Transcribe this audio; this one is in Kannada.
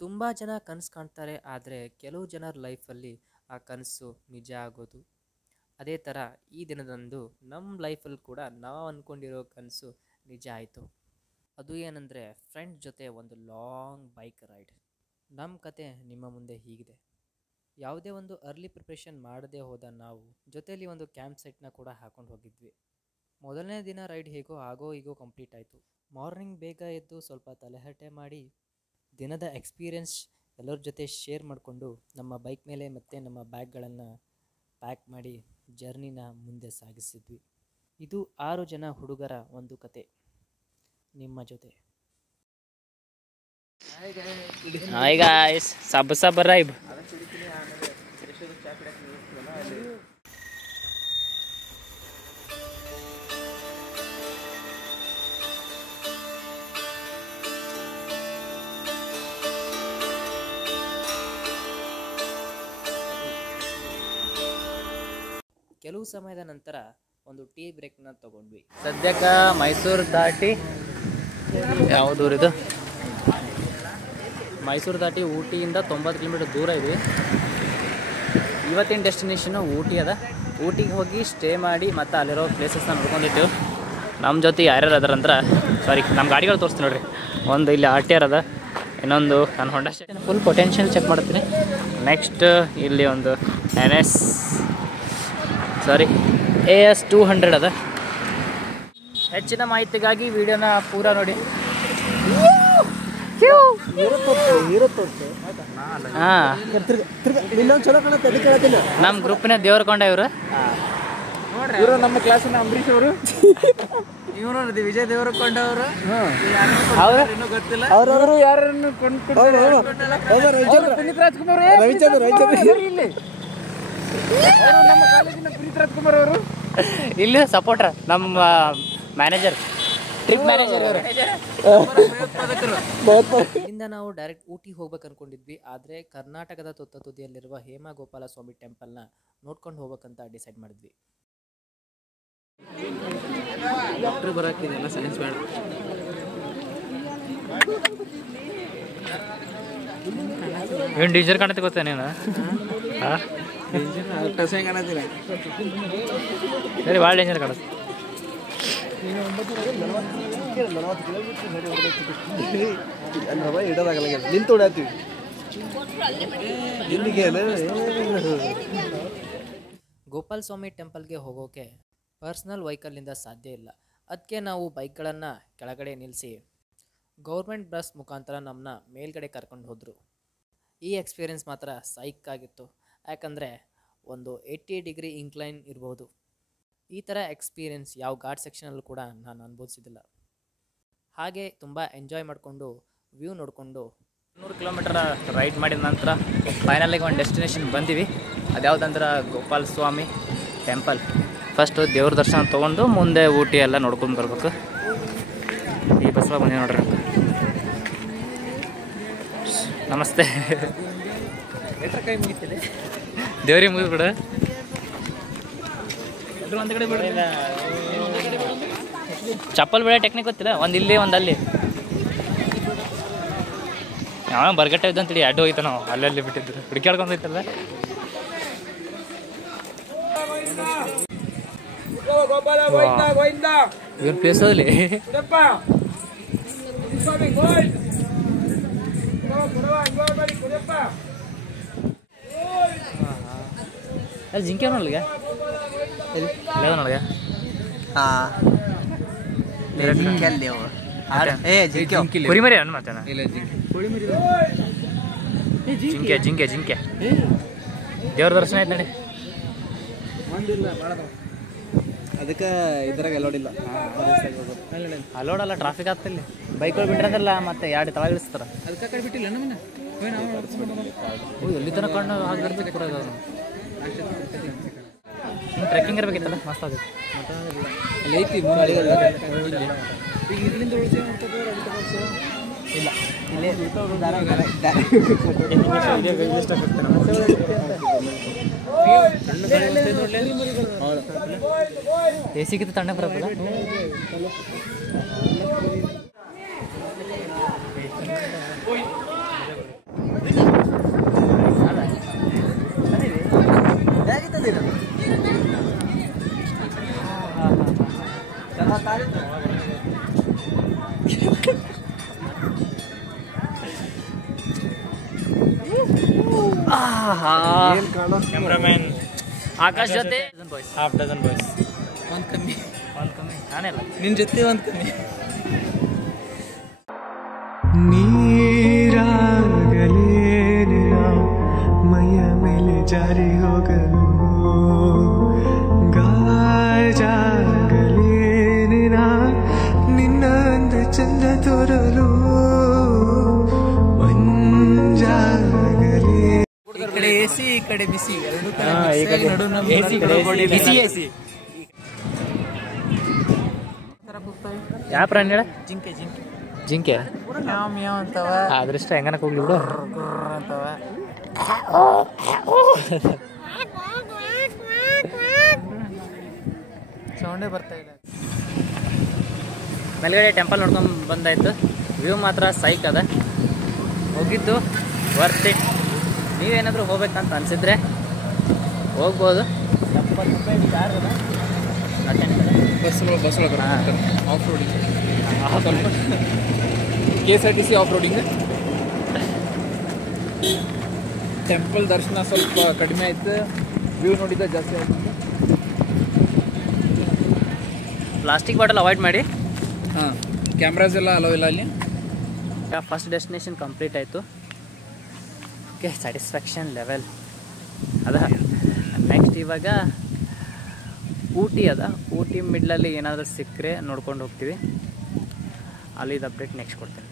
ತುಂಬ ಜನ ಕನಸು ಕಾಣ್ತಾರೆ, ಆದರೆ ಕೆಲವು ಜನರ ಲೈಫಲ್ಲಿ ಆ ಕನಸು ನಿಜ ಆಗೋದು. ಅದೇ ಥರ ಈ ದಿನದಂದು ನಮ್ಮ ಲೈಫಲ್ಲಿ ಕೂಡ ನಾವು ಅಂದ್ಕೊಂಡಿರೋ ಕನಸು ನಿಜ ಆಯಿತು. ಅದು ಏನಂದರೆ ಫ್ರೆಂಡ್ಸ್ ಜೊತೆ ಒಂದು ಲಾಂಗ್ ಬೈಕ್ ರೈಡ್. ನಮ್ಮ ಕತೆ ನಿಮ್ಮ ಮುಂದೆ ಹೀಗಿದೆ. ಯಾವುದೇ ಒಂದು ಅರ್ಲಿ ಪ್ರಿಪ್ರೇಷನ್ ಮಾಡದೇ ಹೋದ ನಾವು ಜೊತೆಯಲ್ಲಿ ಒಂದು ಕ್ಯಾಂಪ್ ಸೆಟ್ನ ಕೂಡ ಹಾಕೊಂಡು ಹೋಗಿದ್ವಿ. ಮೊದಲನೇ ದಿನ ರೈಡ್ ಹೇಗೋ ಆಗೋ ಈಗೋ ಕಂಪ್ಲೀಟ್ ಆಯಿತು. ಮಾರ್ನಿಂಗ್ ಬೇಗ ಎದ್ದು ಸ್ವಲ್ಪ ತಲೆಹರಟೆ ಮಾಡಿ ದಿನದ ಎಕ್ಸ್ಪೀರಿಯನ್ಸ್ ಎಲ್ಲರ ಜೊತೆ ಶೇರ್ ಮಾಡಿಕೊಂಡು ನಮ್ಮ ಬೈಕ್ ಮೇಲೆ ಮತ್ತು ನಮ್ಮ ಬ್ಯಾಗ್ಗಳನ್ನು ಪ್ಯಾಕ್ ಮಾಡಿ ಜರ್ನಿನ ಮುಂದೆ ಸಾಗಿಸಿದ್ವಿ. ಇದು 6 ಜನ ಹುಡುಗರ ಒಂದು ಕತೆ ನಿಮ್ಮ ಜೊತೆ. Hi guys, subscribe. ಕೆಲವು ಸಮಯದ ನಂತರ ಒಂದು ಟೀ ಬ್ರೇಕ್ನ ತಗೊಂಡ್ವಿ. ಸದ್ಯಕ್ಕೆ ಮೈಸೂರು ದಾಟಿ ಯಾವುದೂರಿದು, ಮೈಸೂರು ದಾಟಿ ಊಟಿಯಿಂದ 90 ಕಿಲೋಮೀಟರ್ ದೂರ ಇದೆ. ಇವತ್ತಿನ ಡೆಸ್ಟಿನೇಷನು ಊಟಿ ಅದ. ಊಟಿಗೆ ಹೋಗಿ ಸ್ಟೇ ಮಾಡಿ ಮತ್ತು ಅಲ್ಲಿರೋ ಪ್ಲೇಸಸ್ನ ನೋಡ್ಕೊಂಡಿದ್ದೀವಿ. ನಮ್ಮ ಜೊತೆ ಯಾರ್ಯಾರು ಅದಾರಂದ್ರೆ, ನಮ್ಮ ಗಾಡಿಗಳು ತೋರಿಸ್ತೀನಿ ನೋಡಿರಿ. ಒಂದು ಇಲ್ಲಿ RTR ಅದ, ಇನ್ನೊಂದು ನಾನು ಹೊಂಡಾ ಸ್ಟೇಷನ್ ಫುಲ್ ಪೊಟೆನ್ಷಿಯಲ್ ಚೆಕ್ ಮಾಡ್ತೀನಿ. ನೆಕ್ಸ್ಟ್ ಇಲ್ಲಿ ಒಂದು AS 200 ಅದ. ಹೆಚ್ಚಿನ ಮಾಹಿತಿಗಾಗಿ ವಿಡಿಯೋನ ಪೂರ ನೋಡಿ. ನಮ್ಮ ಗ್ರೂಪ್ನ ದೇವರಕೊಂಡ ಇವರು ನಮ್ಮ ಕ್ಲಾಸಿನ ಅಂಬರೀಶ್ ಅವರು, ಇವರು ವಿಜಯ್ ದೇವರಕೊಂಡ ಅವರು. ಇನ್ನೂ ಗೊತ್ತಿಲ್ಲ ಅವರು ಯಾರನ್ನು ಪುನೀತ್ ರಾಜ್ಕುಮಾರ್, ನಮ್ಮ ಕಾಲೇಜಿನ ಪುನೀತ್ ರಾಜ್ಕುಮಾರ್ ಅವರು. ಇಲ್ಲಿ ಸಪೋರ್ಟರ್ ನಮ್ಮ ಮ್ಯಾನೇಜರ್, ಟ್ರಿಪ್ ಮ್ಯಾನೇಜರ್ ಅವರು. ಇಲ್ಲಿಂದ ನಾವು ಡೈರೆಕ್ಟ್ ಊಟಿಗೆ ಹೋಗ್ಬೇಕು ಅನ್ಕೊಂಡಿದ್ವಿ. ಆದರೆ ಕರ್ನಾಟಕದ ತುತ್ತ ತುದಿಯಲ್ಲಿರುವ ಹೇಮಾ ಗೋಪಾಲ ಸ್ವಾಮಿ ಟೆಂಪಲ್ನ ನೋಡ್ಕೊಂಡು ಹೋಗ್ಬೇಕಂತ ಡಿಸೈಡ್ ಮಾಡಿದ್ವಿ. ಡಾಕ್ಟರ್ ಬರೋಕ್ಕಿದೆಲ್ಲ ಸೈನ್ಸ್ ಬೇಡ. ಏನು ಡೇಂಜರ್ ಕಾಣುತ್ತೆ ಗೊತ್ತಾ ನೀನು? ಕಾಣತ್ತಿಲ್ಲ, ಸರಿ, ಭಾಳ ಡೇಂಜರ್ ಕಾಣುತ್ತೆ. ಇಡೋದಾಗಲ್ಲ, ನಿಂತು ಹೊಡ್ಯಾತೀವಿ. ಗೋಪಾಲ ಸ್ವಾಮಿ ಟೆಂಪಲ್ಗೆ ಹೋಗೋಕೆ ಪರ್ಸ್ನಲ್ ವೆಹಿಕಲ್ನಿಂದ ಸಾಧ್ಯ ಇಲ್ಲ. ಅದಕ್ಕೆ ನಾವು ಬೈಕ್ಗಳನ್ನು ಕೆಳಗಡೆ ನಿಲ್ಲಿಸಿ ಗೌರ್ಮೆಂಟ್ ಬಸ್ ಮುಖಾಂತರ ನಮ್ಮನ್ನ ಮೇಲ್ಗಡೆ ಕರ್ಕೊಂಡು ಹೋದರು. ಈ ಎಕ್ಸ್ಪೀರಿಯೆನ್ಸ್ ಮಾತ್ರ ಸೈಕ್ ಆಗಿತ್ತು. ಯಾಕಂದರೆ ಒಂದು 80 ಡಿಗ್ರಿ ಇನ್ಕ್ಲೈನ್ ಇರ್ಬೋದು. ಈ ಥರ ಎಕ್ಸ್ಪೀರಿಯೆನ್ಸ್ ಯಾವ ಘಾಟ್ ಸೆಕ್ಷನಲ್ಲೂ ಕೂಡ ನಾನು ಅನುಭವಿಸಿದ್ದಿಲ್ಲ. ಹಾಗೆ ತುಂಬ ಎಂಜಾಯ್ ಮಾಡಿಕೊಂಡು ವ್ಯೂ ನೋಡಿಕೊಂಡು 100 ಕಿಲೋಮೀಟರ್ ರೈಡ್ ಮಾಡಿದ ನಂತರ ಫೈನಲಿಗೆ ಒಂದು ಡೆಸ್ಟಿನೇಷನ್ ಬಂದೀವಿ. ಅದ್ಯಾವುದಂದ್ರೆ ಗೋಪಾಲ ಸ್ವಾಮಿ ಟೆಂಪಲ್. ಫಸ್ಟು ದೇವ್ರ ದರ್ಶನ ತೊಗೊಂಡು ಮುಂದೆ ಊಟಿ ಎಲ್ಲ ನೋಡ್ಕೊಂಡು ಬರ್ಬೇಕು. ಈ ಬಸ್ಸೊಳಗೆ ಬಂದಿ ನೋಡ್ರಿ. ನಮಸ್ತೆ. ಕೈ ಮುಗಿತಿದೆ, ದೇವ್ರಿಗೆ ಮುಗಿದ್ಬಿಡು. ಒಂದು ಕಡೆ ಬಿಡ, ಚಪ್ಪಲ್ ಬಿಡೋ ಟೆಕ್ನಿಕ್ ಗೊತ್ತಿಲ್ಲ. ಒಂದು ಇಲ್ಲಿ ಒಂದು ಅಲ್ಲಿ. ಯಾವ ಬರ್ಗಟ್ಟೆ ಇದ್ದಂತೇಳಿ ಅಡ್ಡು ಹೋಯ್ತು. ನಾವು ಅಲ್ಲಲ್ಲಿ ಬಿಟ್ಟಿದ್ರು, ಹುಡುಕ್ಯಾಡ್ಕೊಂಡೈತಲ್ಲ. ಏನು ಪ್ಲೇಸ್ ಅದಲ್ಲಿ ಅಲ್ಲಿ ಜಿಂಕೆ ನೋಡ್ಲಿಗೆ ನೋಡ್ಗೆ ಕುರಿ ಮರಿ ಅನ್ನ ಮಾತಾನ. ಜಿಂಕೆ ಜಿಂಕೆ ಜಿಂಕೆ ದೇವ್ರ ದರ್ಶನ ಆಯ್ತು ನೋಡಿ. ಅದಕ್ಕೆ ಇದ್ರಾಗ ಅಲೋಡಿಲ್ಲ. ಅಲೋಡಲ್ಲ, ಟ್ರಾಫಿಕ್ ಆಗ್ತಿಲ್ಲ. ಬೈಕ್ಗಳು ಬಿಟ್ರಂದ್ರಲ್ಲ ಮತ್ತೆ 2 ತಳ ಇಳಿಸ್ತಾರ. ಅದಕ್ಕೆ ಕಡೆ ಬಿಟ್ಟಿಲ್ಲ ನಮ್ಮನ್ನ. ಎಲ್ಲಿ ತನಕ ಕಣ್ಣು ಆಗಿರ್ತದೆ ಪೂರ. ಟ್ರೆಕ್ಕಿಂಗ್ ಇರ್ಬೇಕಿತ್ತಲ್ಲ, ಮಸ್ತ್ ಆಗುತ್ತೆ. ಅಲ್ಲಿ ಐತಿ ಈಗ ಇಲ್ಲಿಂದ ಇಲ್ಲ, ಎಸಿಗಿಂತ ತಣ್ಣ ಬರೋದಿಲ್ಲ. ಕ್ಯಾಮ್ರಾಮನ್ ಆಕಾಶ್ ಜೊತೆ ಹಾಫ್ ಡಜನ್ ಬಾಯ್ಸ್. ಒಂದು ಕಮ್ಮಿ ನಾನೇ ಅಲ್ಲ ನಿನ್ನ ಜೊತೆ ಒಂದು ಕಮ್ಮಿ. ನೀರಾಗಲೇನಿನ ಮೈಯ ಮೇಲೆ ಜಾರಿ ಹೋಗಲು ಗಾಜಾಗಲೇನಿನ ನಿನ್ನ ಅಂದ ಚಂದ ತೋರಲು ಮಂಜಾಗಲೇ. ಈ ಕಡೆ ಎಸಿ ಈ ಕಡೆ ಬಿಸಿ ಎರಡು ಬಿಸಿ ಯಾವ ಪ್ರಾಣಿ ಹೇಳ? ಜಿಂಕೆ ಜಿಂಕೆ ಜಿಂಕೆ. ಮ್ಯಾವ್ ಮ್ಯಾವ್ ಅಂತವ ಅದೃಷ್ಟ ಹೆಂಗನಕ್ ಹೋಗ್ಲಿ ಬಿಡು. ಅಂತವ. ಸೌಂಡೇ ಬರ್ತಾ ಇಲ್ಲ. ಮೇಲ್ಗಡೆ ಟೆಂಪಲ್ ನೋಡ್ಕೊಂಡು ಬಂದಾಯ್ತು. ವ್ಯೂ ಮಾತ್ರ ಸೈಕ್ ಅದ. ಹೋಗಿದ್ದು ವರ್ತ್ ಇಟ್. ನೀವೇನಾದರೂ ಹೋಗ್ಬೇಕಂತ ಅನಿಸಿದ್ರೆ ಹೋಗ್ಬೋದು. 70 ರೂಪಾಯಿ ಚಾರ್ಜ್ ಅದ. ಬಸ್ ಒಳಗೆ off roading KSRTC off roading. Temple ದರ್ಶನ ಸ್ವಲ್ಪ ಕಡಿಮೆ ಆಯ್ತು, ವ್ಯೂ ನೋಡಿದ ಜಾಸ್ತಿ ಆಯ್ತು. ಪ್ಲಾಸ್ಟಿಕ್ ಬಾಟಲ್ ಅವಾಯ್ಡ್ ಮಾಡಿ. ಹಾಂ, ಕ್ಯಾಮ್ರಾಸ್ ಎಲ್ಲ ಅಲೋ ಇಲ್ಲ ಅಲ್ಲಿ. ಫಸ್ಟ್ ಡೆಸ್ಟಿನೇಷನ್ ಕಂಪ್ಲೀಟ್ ಆಯಿತು. ಓಕೆ, ಸ್ಯಾಟಿಸ್ಫ್ಯಾಕ್ಷನ್ ಲೆವೆಲ್ ಅದ. ನೆಕ್ಸ್ಟ್ ಇವಾಗ ಊಟಿ ಅದ. ಊಟಿ ಮಿಡ್ಲಲ್ಲಿ ಏನಾದರೂ ಸಿಕ್ಕರೆ ನೋಡ್ಕೊಂಡು ಹೋಗ್ತೀವಿ. ಅಲ್ಲಿದ್ದು ಅಪ್ಡೇಟ್ ನೆಕ್ಸ್ಟ್ ಕೊಡ್ತೀನಿ.